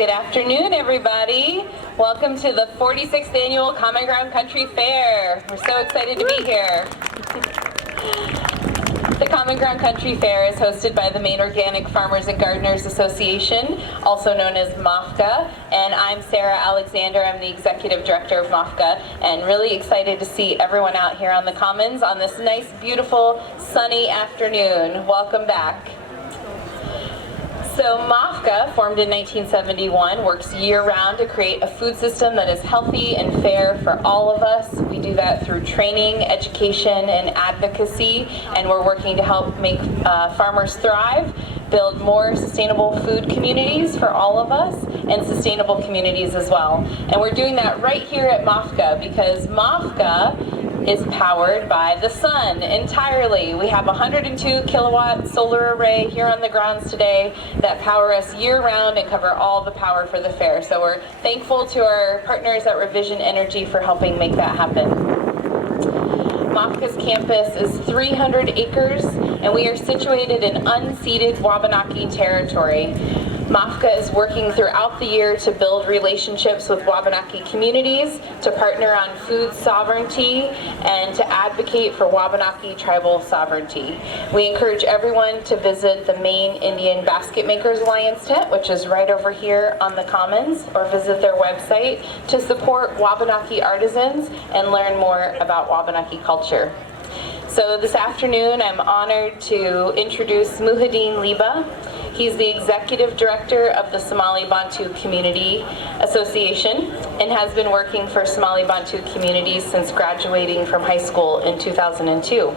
Good afternoon, everybody. Welcome to the 46th Annual Common Ground Country Fair. We're so excited to be here. The Common Ground Country Fair is hosted by the Maine Organic Farmers and Gardeners Association, also known as MOFGA, and I'm Sarah Alexander. I'm the Executive Director of MOFGA, and really excited to see everyone out here on the Commons on this nice, beautiful, sunny afternoon. Welcome back. So MOFGA, formed in 1971, works year-round to create a food system that is healthy and fair for all of us. We do that through training, education, and advocacy, and we're working to help make farmers thrive, build more sustainable food communities for all of us, and sustainable communities as well. And we're doing that right here at MOFGA because MOFGA is powered by the sun entirely. We have a 102 kilowatt solar array here on the grounds today that power us year-round and cover all the power for the fair. So we're thankful to our partners at Revision Energy for helping make that happen. MOFGA's campus is 300 acres, and we are situated in unceded Wabanaki territory. MOFGA is working throughout the year to build relationships with Wabanaki communities, to partner on food sovereignty, and to advocate for Wabanaki tribal sovereignty. We encourage everyone to visit the Maine Indian Basket Makers Alliance tent, which is right over here on the Commons, or visit their website to support Wabanaki artisans and learn more about Wabanaki culture. So this afternoon, I'm honored to introduce Muhidin Libah. He's the Executive Director of the Somali Bantu Community Association and has been working for Somali Bantu communities since graduating from high school in 2002.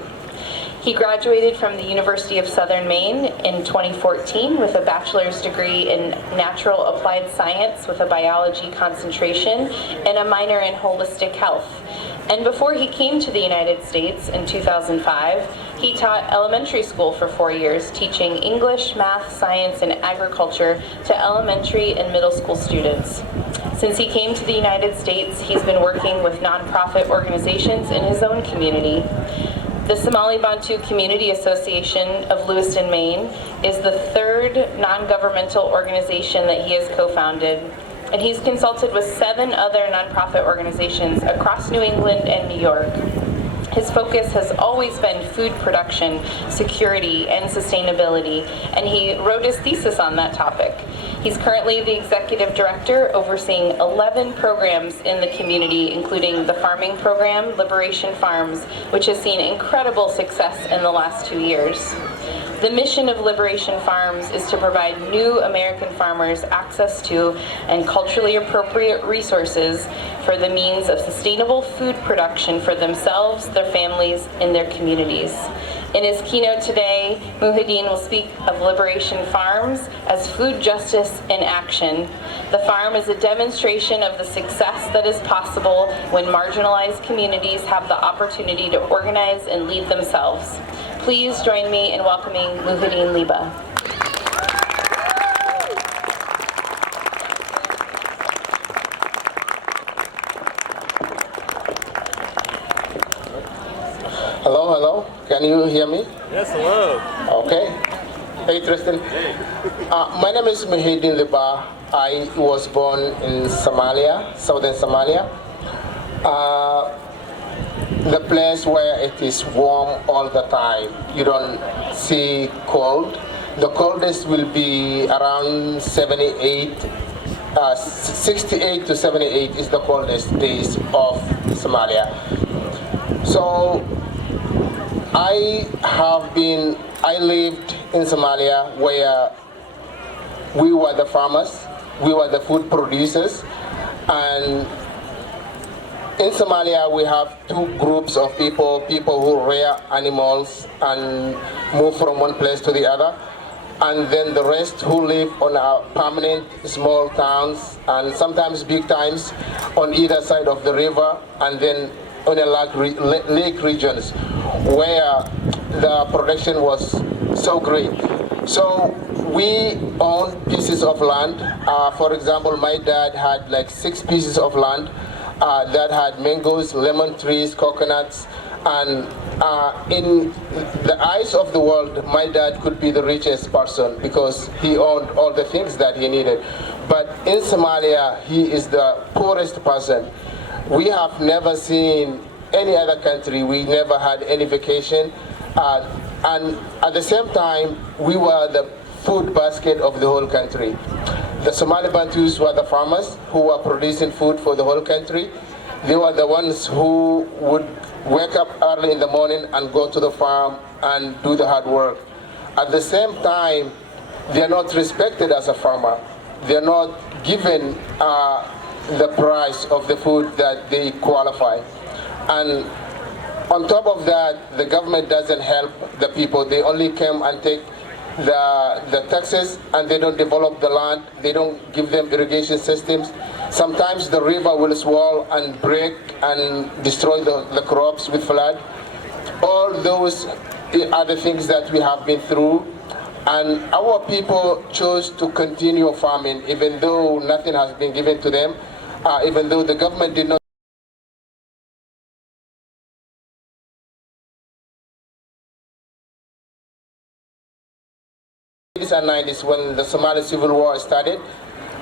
He graduated from the University of Southern Maine in 2014 with a bachelor's degree in natural applied science with a biology concentration and a minor in holistic health. And before he came to the United States in 2005, he taught elementary school for 4 years, teaching English, math, science, and agriculture to elementary and middle school students. Since he came to the United States, he's been working with nonprofit organizations in his own community. The Somali Bantu Community Association of Lewiston, Maine is the third non-governmental organization that he has co-founded. And he's consulted with 7 other nonprofit organizations across New England and New York. His focus has always been food production, security, and sustainability, and he wrote his thesis on that topic. He's currently the executive director overseeing 11 programs in the community, including the farming program, Liberation Farms, which has seen incredible success in the last 2 years. The mission of Liberation Farms is to provide new American farmers access to and culturally appropriate resources for the means of sustainable food production for themselves, their families, and their communities. In his keynote today, Muhidin will speak of Liberation Farms as food justice in action. The farm is a demonstration of the success that is possible when marginalized communities have the opportunity to organize and lead themselves. Please join me in welcoming Muhidin Libah. Hello, hello. Can you hear me? Yes, hello. Okay. Hey, Tristan. Hey. My name is Muhidin Libah. I was born in Somalia, southern Somalia. The place where it is warm all the time. You don't see cold. The coldest will be around 68 to 78 is the coldest days of Somalia. So I lived in Somalia where we were the farmers, we were the food producers, and in Somalia we have 2 groups of people who rear animals and move from one place to the other, and then the rest who live on our permanent small towns and sometimes big towns on either side of the river, and then on a lake regions where the production was so great. So we own pieces of land. For example, my dad had like 6 pieces of land that had mangoes, lemon trees, coconuts, and in the eyes of the world, my dad could be the richest person because he owned all the things that he needed. But in Somalia, he is the poorest person. We have never seen any other country. We never had any vacation. And at the same time, we were the food basket of the whole country. The Somali Bantus were the farmers who were producing food for the whole country. They were the ones who would wake up early in the morning and go to the farm and do the hard work. At the same time, they are not respected as a farmer. They are not given the price of the food that they qualify. And on top of that, the government doesn't help the people. They only come and take the taxes, and they don't develop the land. They don't give them irrigation systems. Sometimes the river will swell and break and destroy the crops with flood. All those are the things that we have been through. And our people chose to continue farming, even though nothing has been given to them, even though the government did not. And 90s when the Somali Civil War started,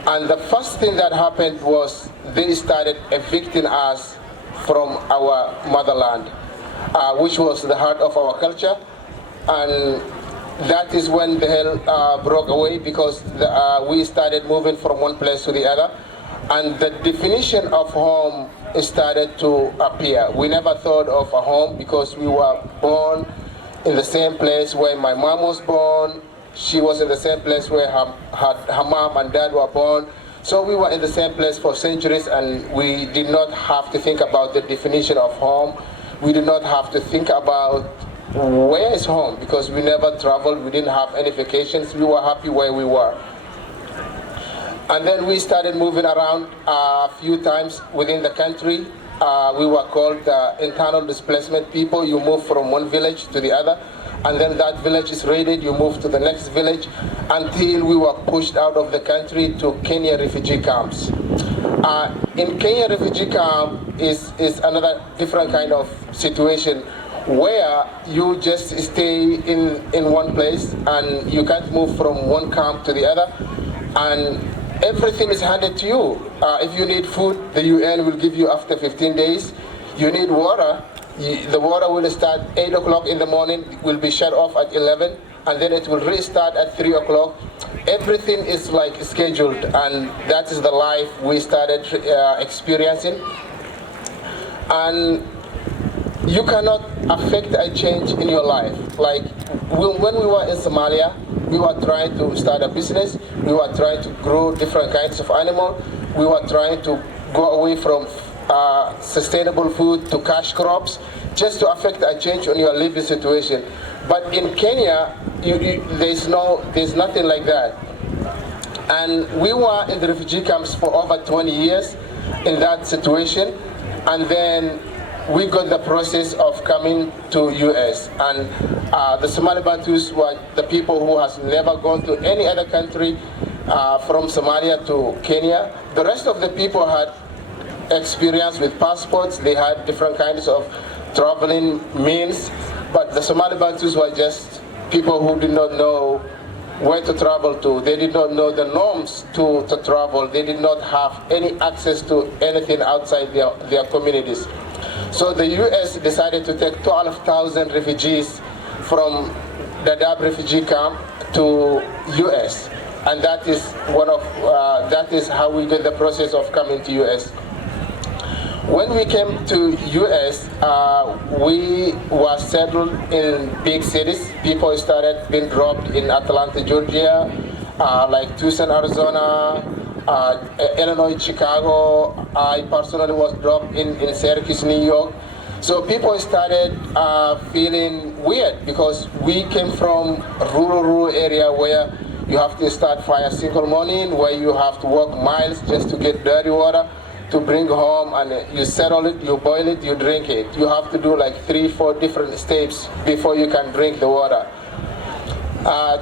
and the first thing that happened was they started evicting us from our motherland, which was the heart of our culture, and that is when the hell broke away, because we started moving from one place to the other, and the definition of home started to appear. We never thought of a home because we were born in the same place where my mom was born. She was in the same place where her mom and dad were born. So we were in the same place for centuries, and we did not have to think about the definition of home. We did not have to think about where is home, because we never traveled, we didn't have any vacations, we were happy where we were. And then we started moving around a few times within the country. We were called internal displacement people. You move from one village to the other, and then that village is raided, you move to the next village, until we were pushed out of the country to Kenya refugee camps. In Kenya refugee camp is another different kind of situation, where you just stay in one place and you can't move from one camp to the other, and everything is handed to you. If you need food, the UN will give you after 15 days. You need water, the water will start 8 o'clock in the morning, will be shut off at 11, and then it will restart at 3 o'clock. Everything is like scheduled, and that is the life we started experiencing. And you cannot affect a change in your life. Like when we were in Somalia, we were trying to start a business, we were trying to grow different kinds of animals, we were trying to go away from sustainable food to cash crops, just to affect a change on your living situation. But in Kenya, there's nothing like that. And we were in the refugee camps for over 20 years in that situation, and then we got the process of coming to US. And the Somali Bantus were the people who has never gone to any other country from Somalia to Kenya. The rest of the people had experience with passports, they had different kinds of traveling means, but the Somali Bantus were just people who did not know where to travel to. They did not know the norms to travel. They did not have any access to anything outside their communities. So the US decided to take 12,000 refugees from the Dadaab refugee camp to US, and that is that is how we did the process of coming to US. When we came to US, we were settled in big cities. People started being dropped in Atlanta, Georgia, like Tucson, Arizona, Illinois, Chicago. I personally was dropped in Syracuse, New York. So people started feeling weird, because we came from a rural area where you have to start fire single morning, where you have to walk miles just to get dirty water to bring home, and you settle it, you boil it, you drink it. You have to do like 3-4 different steps before you can drink the water.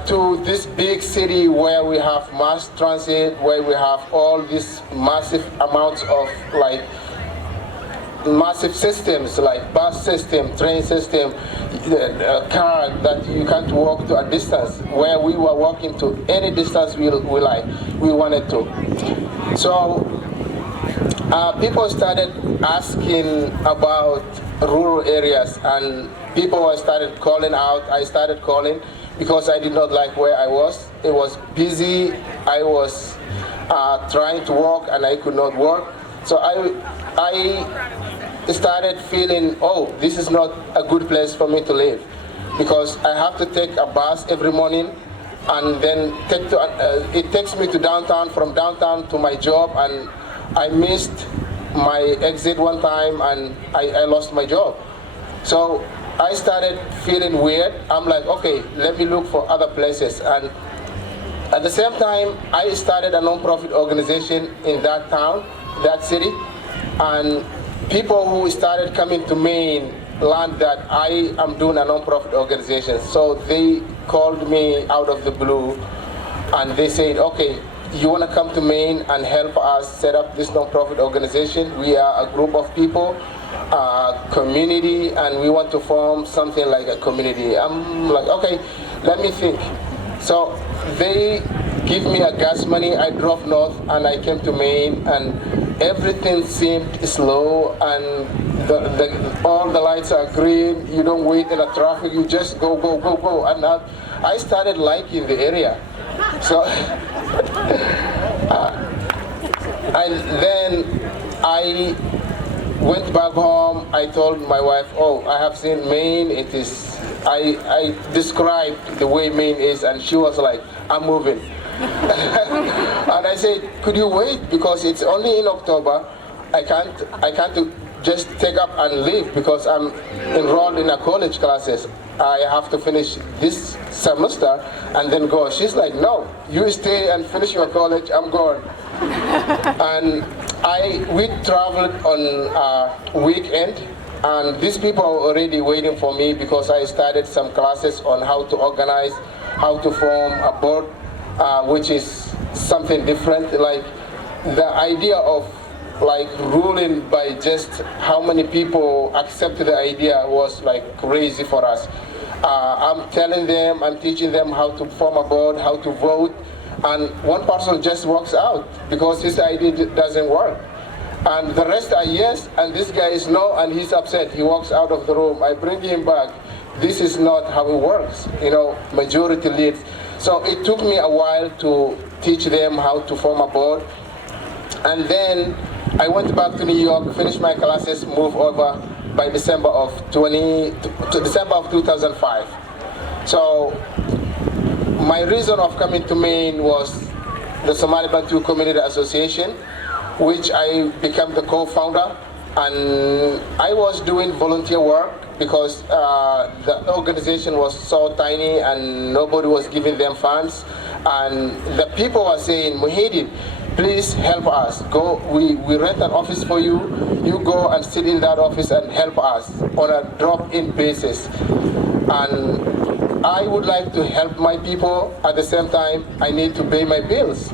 To this big city where we have mass transit, where we have all these massive amounts of like massive systems like bus system, train system. a car that you can't walk to a distance, where we were walking to any distance we wanted to. So people started asking about rural areas, and people started calling out. I started calling because I did not like where I was. It was busy. I was trying to work and I could not work. So I started feeling, oh, this is not a good place for me to live, because I have to take a bus every morning, and then it takes me to downtown, from downtown to my job, and I missed my exit one time and I lost my job. So I started feeling weird. I'm like, okay, let me look for other places. And at the same time, I started a non-profit organization in that town, that city, and people who started coming to Maine learned that I am doing a non-profit organization. So they called me out of the blue and they said, okay, you want to come to Maine and help us set up this non-profit organization? We are a group of people, community, and we want to form something like a community. I'm like, okay, let me think. So they give me a gas money. I drove north and I came to Maine, and everything seemed slow, and all the lights are green. You don't wait in the traffic, you just go, go, go, go. And I started liking the area. So, and then I went back home. I told my wife, oh, I have seen Maine. It is, I described the way Maine is, and she was like, I'm moving. And I said, could you wait? Because it's only in October. I can't just take up and leave because I'm enrolled in a college classes. I have to finish this semester and then go. She's like, no, you stay and finish your college, I'm gone. And we traveled on a weekend, and these people are already waiting for me because I started some classes on how to organize, how to form a board, which is something different. Like the idea of like ruling by just how many people accepted the idea was like crazy for us. I'm telling them, I'm teaching them how to form a board, how to vote, and one person just walks out because his idea doesn't work. And the rest are yes, and this guy is no, and he's upset. He walks out of the room. I bring him back. This is not how it works. You know, majority leads. So it took me a while to teach them how to form a board. And then I went back to New York, finished my classes, moved over by December of 2005. So my reason of coming to Maine was the Somali Bantu Community Association, which I became the co-founder, and I was doing volunteer work because the organization was so tiny and nobody was giving them funds, and the people were saying, Muhidin, please help us. Go, we rent an office for you. You go and sit in that office and help us on a drop-in basis. And I would like to help my people. At the same time, I need to pay my bills.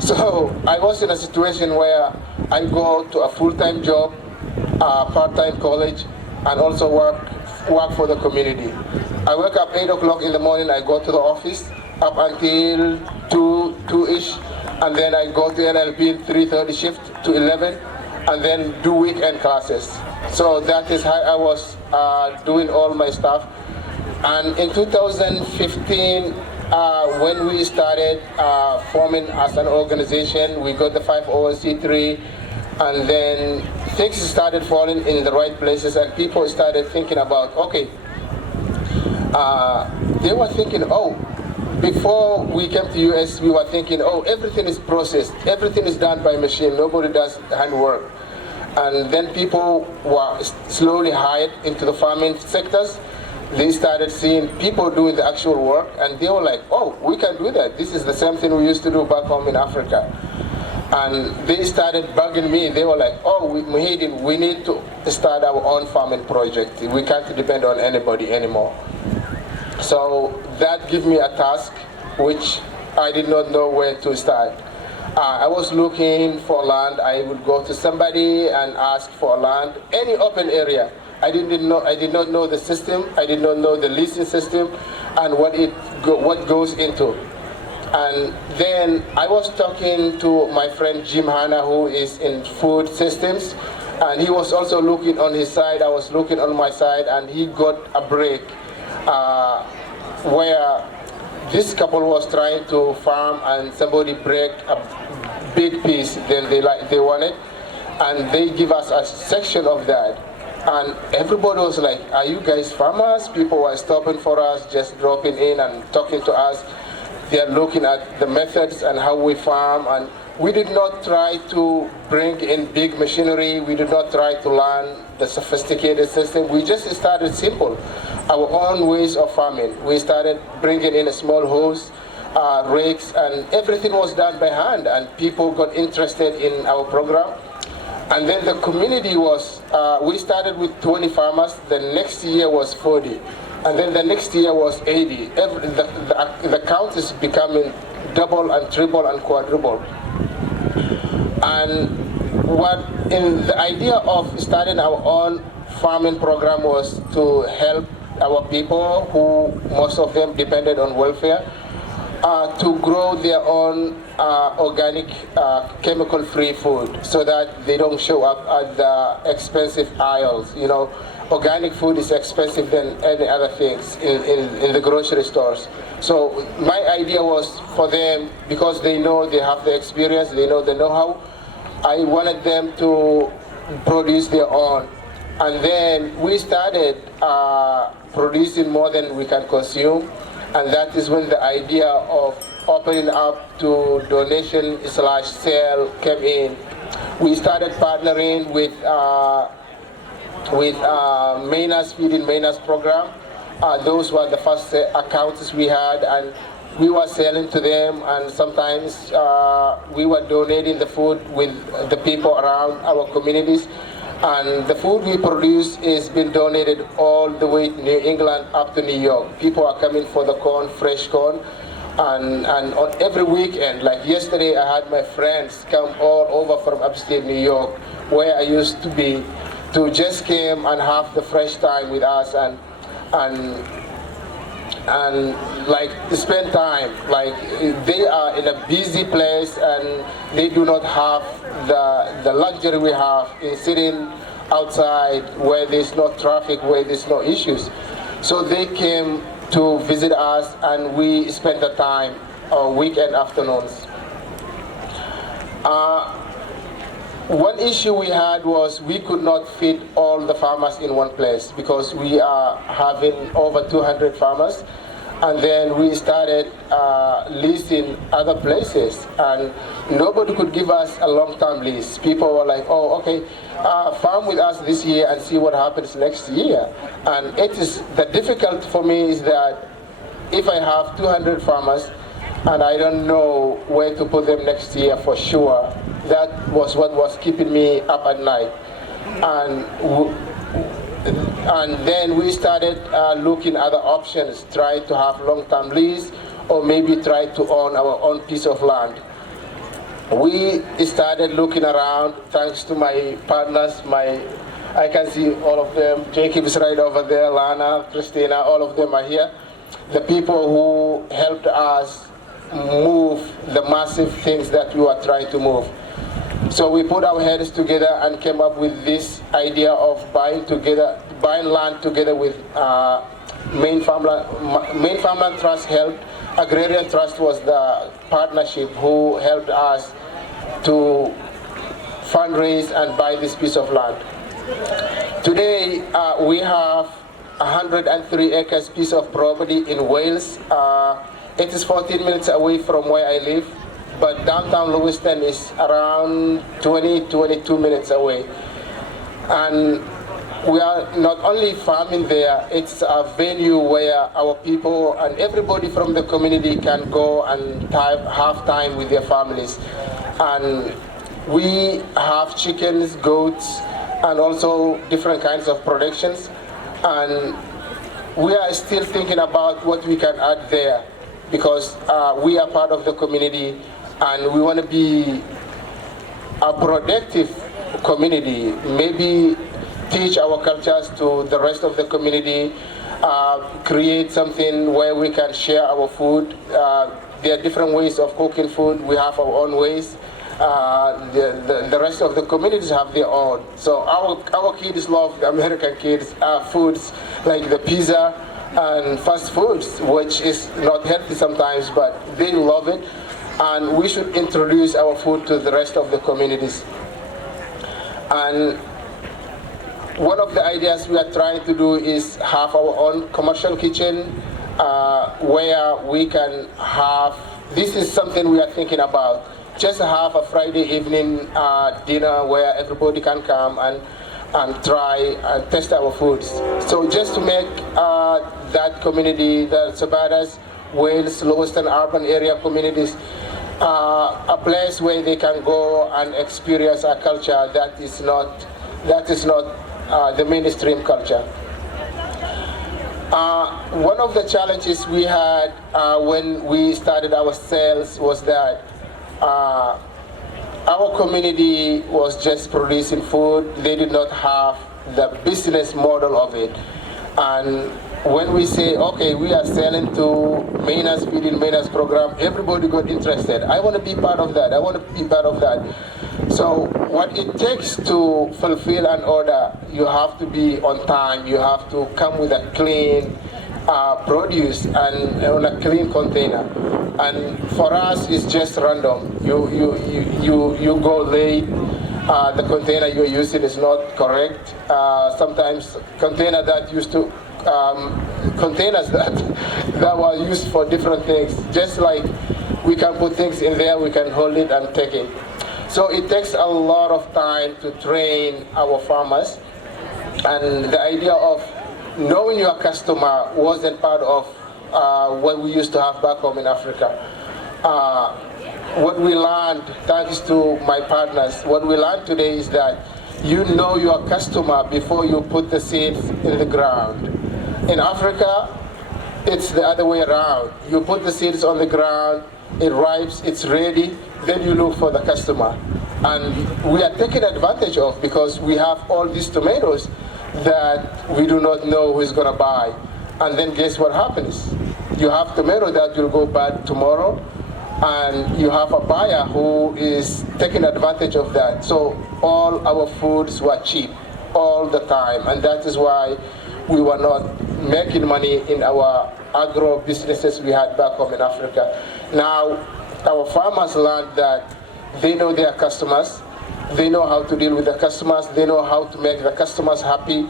So I was in a situation where I go to a full-time job, part-time college, and also work for the community. I wake up 8 o'clock in the morning. I go to the office up until 2-ish. And then I go to NLP 3:30 shift to 11, and then do weekend classes. So that is how I was doing all my stuff. And in 2015, when we started forming as an organization, we got the 501c3, and then things started falling in the right places, and people started thinking about, okay, they were thinking, oh, before we came to US, we were thinking, oh, everything is processed, everything is done by machine, nobody does handwork. And then people were slowly hired into the farming sectors. They started seeing people doing the actual work, and they were like, oh, we can do that. This is the same thing we used to do back home in Africa. And they started bugging me. They were like, oh, Muhidin, we need to start our own farming project. We can't depend on anybody anymore. So that gave me a task which I did not know where to start. I was looking for land. I would go to somebody and ask for land, any open area. I did not know the system. I did not know the leasing system and what goes into. And then I was talking to my friend Jim Hanna, who is in food systems, and he was also looking on his side. I was looking on my side, and he got a break where this couple was trying to farm, and somebody break a big piece than they wanted, and they give us a section of that. And everybody was like, "Are you guys farmers?" People were stopping for us, just dropping in and talking to us. They are looking at the methods and how we farm, and we did not try to bring in big machinery. We did not try to learn the sophisticated system. We just started simple, our own ways of farming. We started bringing in a small hose, rakes, and everything was done by hand, and people got interested in our program. And then the community was, we started with 20 farmers, the next year was 40. And then the next year was 80. The count is becoming double and triple and quadruple. And the idea of starting our own farming program was to help our people, who most of them depended on welfare, to grow their own organic, chemical-free food, so that they don't show up at the expensive aisles. You know, organic food is expensive than any other things in the grocery stores. So my idea was for them, because they know, they have the experience, they know the know-how, I wanted them to produce their own. And then we started producing more than we can consume, and that is when the idea of opening up to donation/sale came in. We started partnering with Mainas Feeding Mainas program. Those were the first accounts we had, and we were selling to them, and sometimes we were donating the food with the people around our communities. And the food we produce is being donated all the way to New England up to New York. People are coming for the corn, fresh corn, and on every weekend, like yesterday, I had my friends come all over from upstate New York, where I used to be, to just came and have the fresh time with us and like spend time. Like, they are in a busy place and they do not have the luxury we have in sitting outside where there's no traffic, where there's no issues. So they came to visit us, and we spent the time on weekend afternoons. One issue we had was we could not feed all the farmers in one place, because we are having over 200 farmers. And then we started leasing other places, and nobody could give us a long-term lease. People were like, "Oh, okay, farm with us this year and see what happens next year." And the difficult for me is that if I have 200 farmers and I don't know where to put them next year for sure, that was what was keeping me up at night. And then we started looking at other options, try to have long-term lease, or maybe try to own our own piece of land. We started looking around, thanks to my partners, I can see all of them. Jacob is right over there, Lana, Christina, all of them are here. The people who helped us move the massive things that we were trying to move. So we put our heads together and came up with this idea of buying land together with Maine Farmland Trust helped. Agrarian Trust was the partnership who helped us to fundraise and buy this piece of land. Today we have 103 acres piece of property in Wales. It is 14 minutes away from where I live, but downtown Lewiston is around 22 minutes away. And we are not only farming there, it's a venue where our people and everybody from the community can go and have time with their families. And we have chickens, goats, and also different kinds of productions. And we are still thinking about what we can add there, because we are part of the community and we want to be a productive community. Maybe teach our cultures to the rest of the community, create something where we can share our food. There are different ways of cooking food. We have our own ways. The rest of the communities have their own. So our kids love the American kids foods like the pizza and fast foods, which is not healthy sometimes, but they love it. And we should introduce our food to the rest of the communities. And one of the ideas we are trying to do is have our own commercial kitchen where we can have, this is something we are thinking about, just have a Friday evening dinner where everybody can come and try and test our foods. So just to make that community, the Sabadas, Wales, Lewiston urban area communities, a place where they can go and experience a culture that is not the mainstream culture. One of the challenges we had when we started our sales was that our community was just producing food. They did not have the business model of it. And when we say, okay, we are selling to Mainers, feeding Mainers program, everybody got interested. I want to be part of that. I want to be part of that. So what it takes to fulfill an order, you have to be on time. You have to come with a clean produce and on a clean container. And for us, it's just random. You go late. The container you're using is not correct. Sometimes container that used to containers that were used for different things. Just like we can put things in there, we can hold it and take it. So it takes a lot of time to train our farmers, and the idea of knowing your customer wasn't part of what we used to have back home in Africa. What we learned, thanks to my partners, what we learned today is that you know your customer before you put the seeds in the ground. In Africa, it's the other way around. You put the seeds on the ground, it ripes, it's ready, then you look for the customer. And we are taken advantage of because we have all these tomatoes that we do not know who's gonna buy. And then guess what happens? You have tomato that will go bad tomorrow, and you have a buyer who is taking advantage of that. So all our foods were cheap all the time, and that is why we were not making money in our agro businesses we had back home in Africa. Now, our farmers learned that they know their customers, they know how to deal with the customers, they know how to make the customers happy.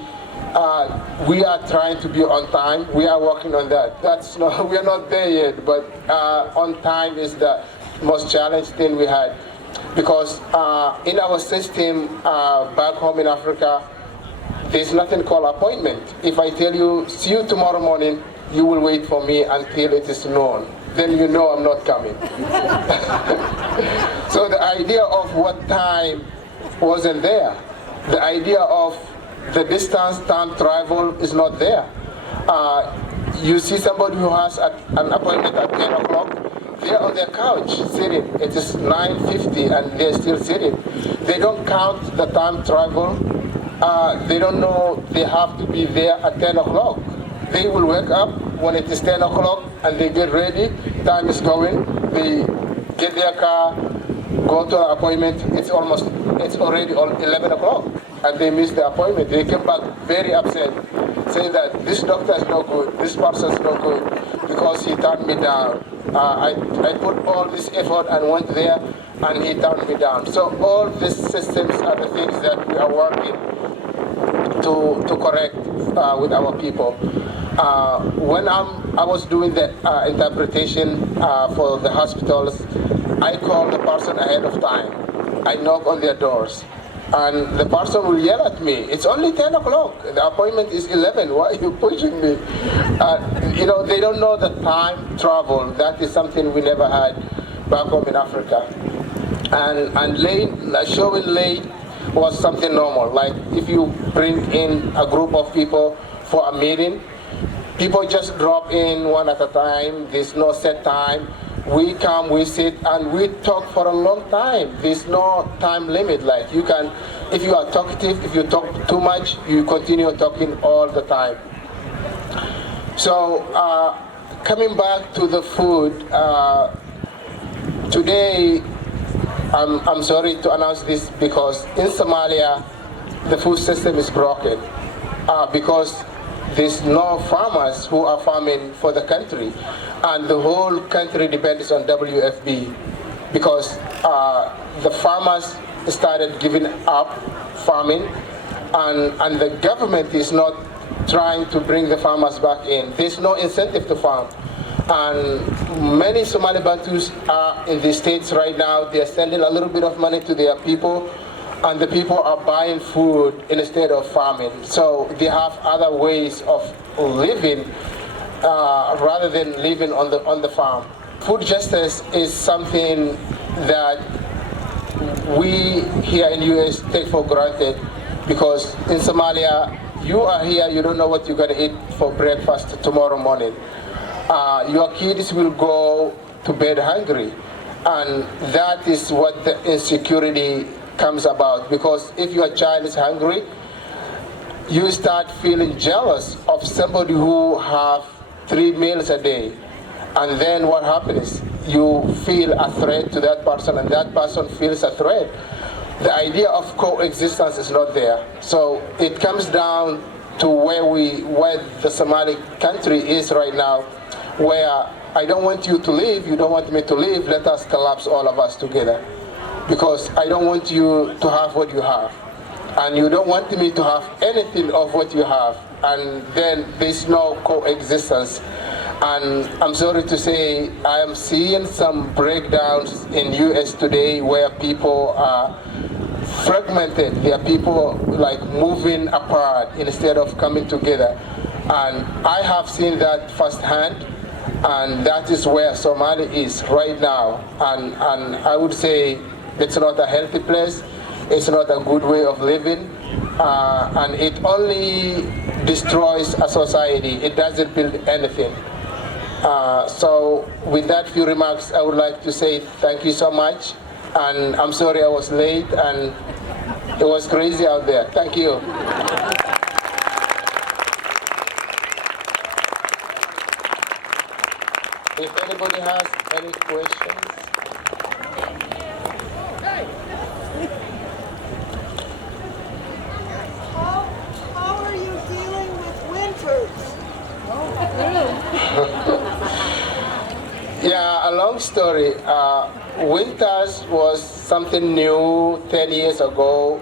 We are trying to be on time. We are working on that. We are not there yet, but on time is the most challenging thing we had. Because in our system back home in Africa, there's nothing called appointment. If I tell you, see you tomorrow morning, you will wait for me until it is known. Then you know I'm not coming. So the idea of what time wasn't there. The idea of the distance, time travel is not there. You see somebody who has an appointment at 10 o'clock, they're on their couch sitting. It is 9:50 and they're still sitting. They don't count the time travel. They don't know they have to be there at 10 o'clock. They will wake up when it is 10 o'clock and they get ready, time is going, they get their car, go to an appointment, it's already 11 o'clock and they miss the appointment. They come back very upset, saying that this doctor is no good, this person is no good because he turned me down. I put all this effort and went there and he turned me down. So all these systems are the things that we are working to correct with our people. When I was doing the interpretation for the hospitals, I call the person ahead of time. I knock on their doors. And the person will yell at me, it's only 10 o'clock, the appointment is 11, why are you pushing me? They don't know the time travel. That is something we never had back home in Africa. And late, showing late was something normal. Like if you bring in a group of people for a meeting, people just drop in one at a time, there's no set time. We come, we sit, and we talk for a long time. There's no time limit. Like you can, if you are talkative, if you talk too much, you continue talking all the time. So coming back to the food, today I'm sorry to announce this because in Somalia the food system is broken because there's no farmers who are farming for the country, and the whole country depends on WFB because the farmers started giving up farming, and the government is not trying to bring the farmers back in. There's no incentive to farm. And many Somali Bantus are in the States right now. They're sending a little bit of money to their people, and the people are buying food instead of farming. So they have other ways of living rather than living on the farm. Food justice is something that we here in US take for granted because in Somalia, you are here, you don't know what you're going to eat for breakfast tomorrow morning. Your kids will go to bed hungry, and that is what the insecurity comes about, because if your child is hungry, you start feeling jealous of somebody who have 3 meals a day, and then what happens? You feel a threat to that person, and that person feels a threat. The idea of coexistence is not there. So it comes down to where the Somali country is right now, where I don't want you to leave, you don't want me to leave, let us collapse all of us together. Because I don't want you to have what you have. And you don't want me to have anything of what you have. And then there's no coexistence. And I'm sorry to say, I am seeing some breakdowns in US today where people are fragmented. There are people like moving apart instead of coming together. And I have seen that firsthand. And that is where Somalia is right now. And I would say it's not a healthy place. It's not a good way of living. And it only destroys a society. It doesn't build anything. So with that few remarks, I would like to say thank you so much. And I'm sorry I was late and it was crazy out there. Thank you. If anybody has any questions. How are you dealing with winters? Yeah, a long story. Winters was something new 10 years ago,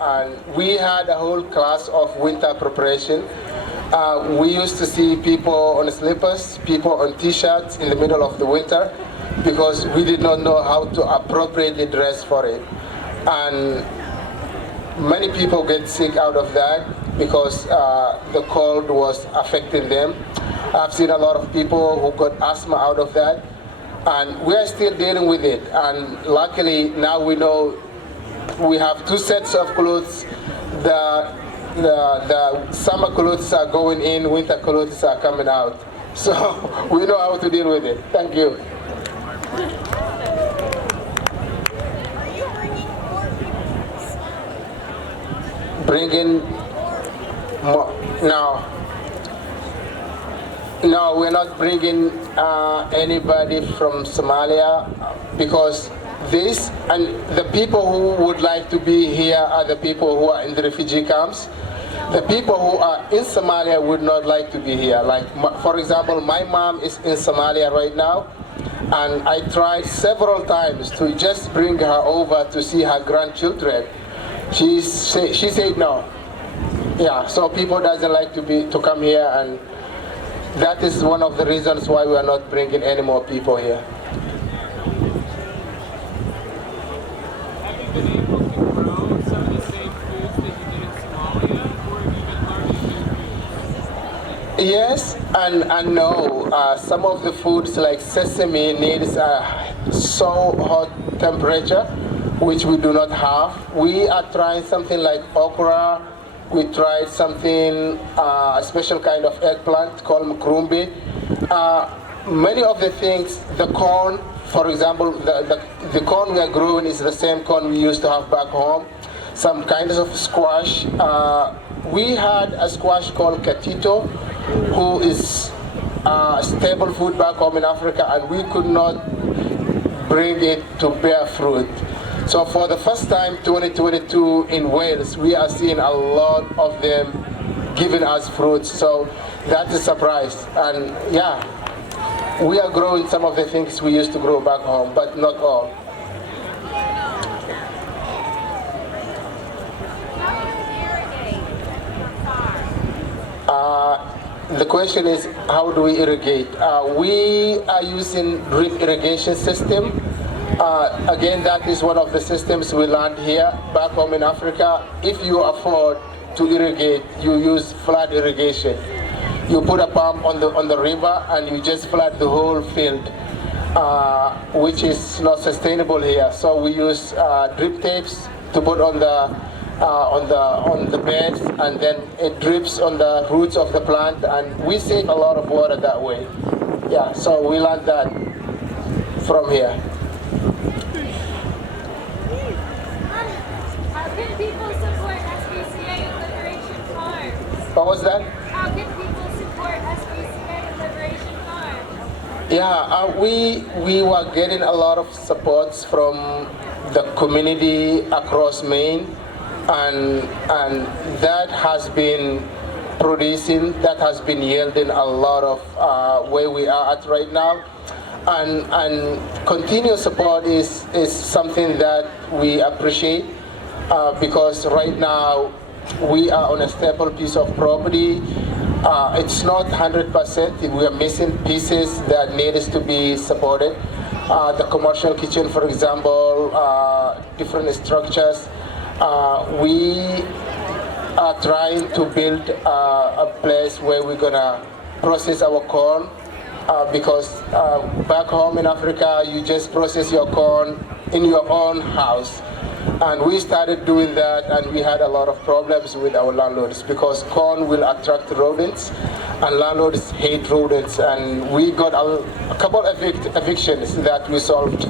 and we had a whole class of winter preparation. We used to see people on slippers, people on t-shirts in the middle of the winter, because we did not know how to appropriately dress for it. And many people get sick out of that because the cold was affecting them. I've seen a lot of people who got asthma out of that, and we're still dealing with it. And luckily now we know we have 2 sets of clothes. The summer clothes are going in, winter clothes are coming out. So we know how to deal with it. Thank you. Are you bringing more people? Bringing more, no, we're not bringing anybody from Somalia because this and the people who would like to be here are the people who are in the refugee camps. The people who are in Somalia would not like to be here. Like, for example, my mom is in Somalia right now, and I tried several times to just bring her over to see her grandchildren. She said no. Yeah, so people doesn't like to come here, and that is one of the reasons why we are not bringing any more people here. Have you been able to grow some of the same foods that you did in Somalia, or have you been learning new foods? Yes and no. Some of the foods like sesame needs a so hot temperature, which we do not have. We are trying something like okra. We tried something, a special kind of eggplant called mkrumbi. many of the things, the corn, for example, the corn we are growing is the same corn we used to have back home. Some kinds of squash. We had a squash called katito, who is staple food back home in Africa, and we could not bring it to bear fruit. So for the first time, 2022 in Wales, we are seeing a lot of them giving us fruits. So that is a surprise. And yeah, we are growing some of the things we used to grow back home, but not all. The question is, how do we irrigate? We are using drip irrigation system. Again, that is one of the systems we learned here back home in Africa. If you afford to irrigate, you use flood irrigation. You put a pump on the river and you just flood the whole field, which is not sustainable here. So we use drip tapes to put on the beds, and then it drips on the roots of the plant, and we save a lot of water that way. Yeah, so we learned that from here. How can people support SPCA and Liberation Farm? What was that? How can people support SPCA and Liberation Farm? Yeah, we were getting a lot of supports from the community across Maine, and that has been producing, that has been yielding a lot of where we are at right now. And continuous support is something that we appreciate because right now we are on a stable piece of property. It's not 100%, we are missing pieces that need to be supported. The commercial kitchen, for example, different structures. We are trying to build a place where we're gonna process our corn because back home in Africa, you just process your corn in your own house. And we started doing that, and we had a lot of problems with our landlords because corn will attract rodents, and landlords hate rodents. And we got a couple of evictions that we solved.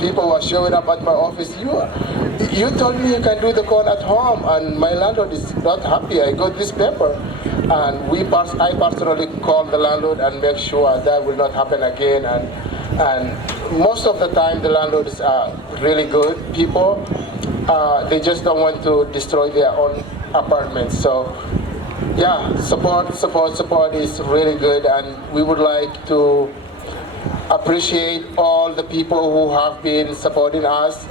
People were showing up at my office. You told me you can do the corn at home, and my landlord is not happy. I got this paper, and I personally called the landlord and make sure that will not happen again. And most of the time, the landlords are really good people. They just don't want to destroy their own apartments. So, yeah, support is really good, and we would like to appreciate all the people who have been supporting us.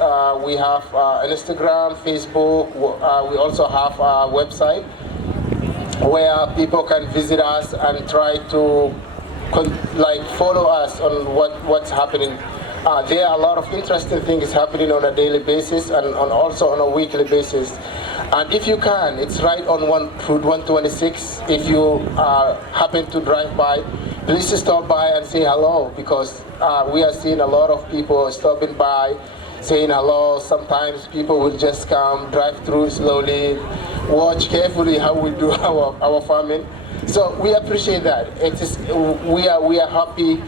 We have Instagram, Facebook. We also have a website where people can visit us and try to follow us on what's happening. There are a lot of interesting things happening on a daily basis and also on a weekly basis. And if you can, it's right on Route 126. If you happen to drive by, please stop by and say hello, because we are seeing a lot of people stopping by, saying hello. Sometimes people will just come, drive through slowly, watch carefully how we do our farming. So we appreciate that. We are happy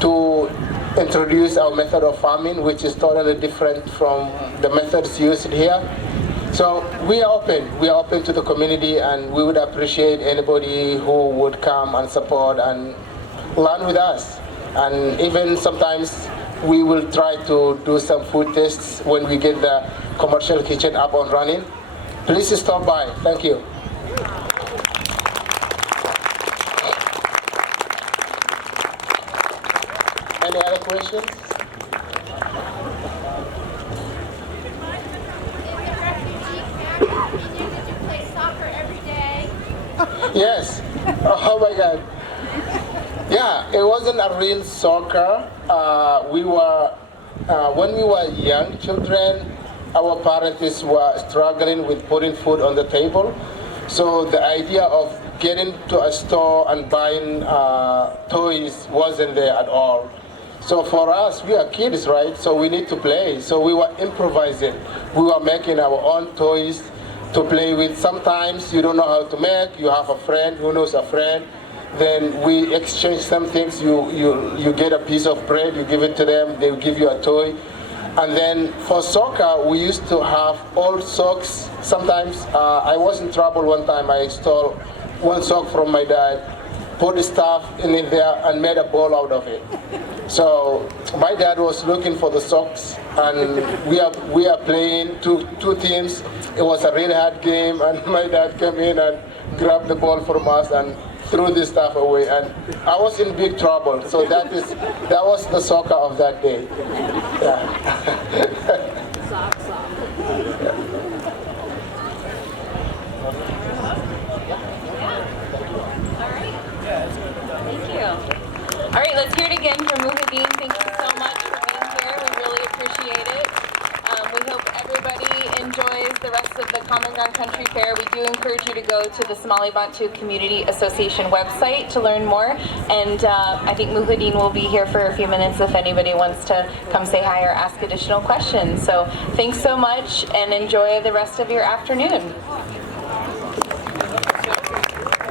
to introduce our method of farming, which is totally different from the methods used here. So we are open to the community, and we would appreciate anybody who would come and support and learn with us. And even sometimes we will try to do some food tests when we get the commercial kitchen up and running. Please stop by. Thank you. Any other questions? Yes. Oh my God. Yeah, it wasn't a real soccer. When we were young children, our parents were struggling with putting food on the table. So the idea of getting to a store and buying toys wasn't there at all. So for us, we are kids, right? So we need to play. So we were improvising. We were making our own toys to play with. Sometimes you don't know how to make. You have a friend who knows a friend. Then we exchange some things. You get a piece of bread, you give it to them, they give you a toy. And then for soccer, we used to have old socks. Sometimes I was in trouble one time. I stole one sock from my dad, put the stuff in it there, and made a ball out of it. So my dad was looking for the socks, and we are playing two teams. It was a really hard game, and my dad came in and grabbed the ball from us and threw this stuff away, and I was in big trouble. So that was the soccer of that day. Yeah. Thank you. All right, let's hear it again for Muhidin. Thank you so much for being here. We really appreciate it. We hope everybody enjoys the rest of the Common Ground Country Fair. We do encourage you to go to the Somali Bantu Community Association website to learn more. And I think Muhidin will be here for a few minutes if anybody wants to come say hi or ask additional questions. So thanks so much and enjoy the rest of your afternoon.